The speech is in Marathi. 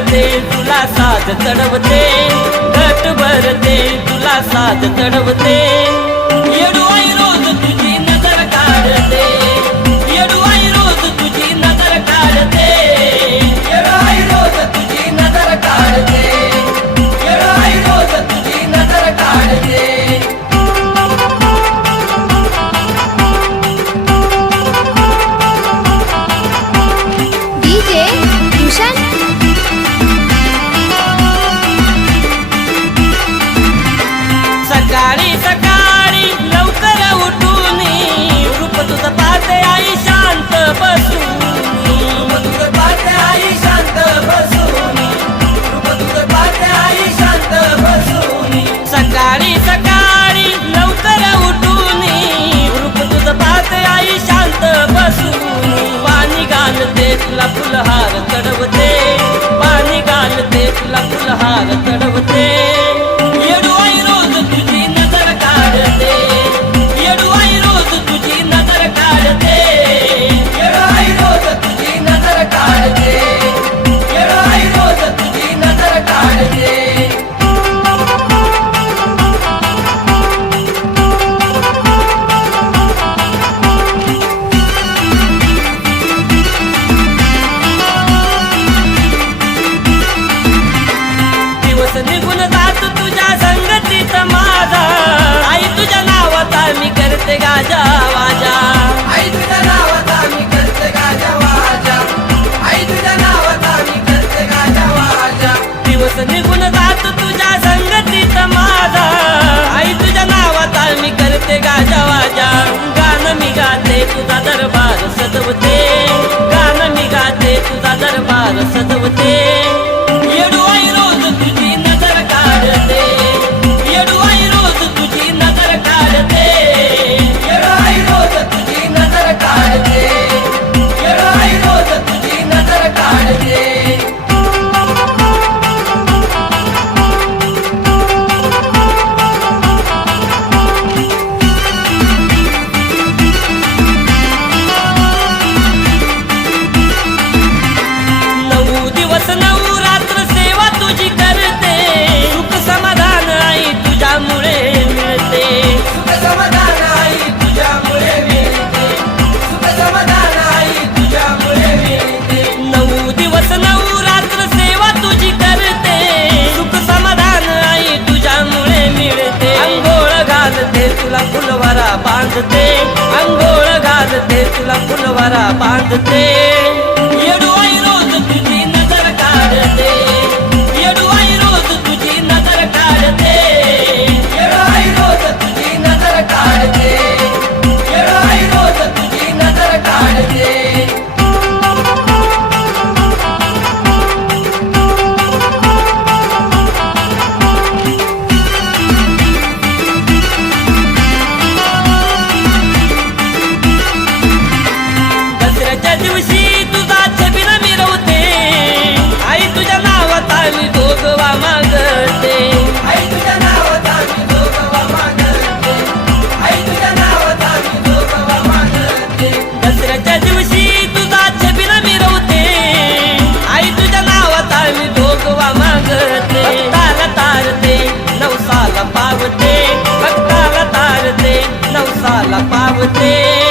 भरते तुला साथ चढवते घट भरते तुला साथ चढवते la pula with me. घालते तुला फुलवारा बांधते अंघोळ घालते तुला फुलवारा बांधते. काला पावते.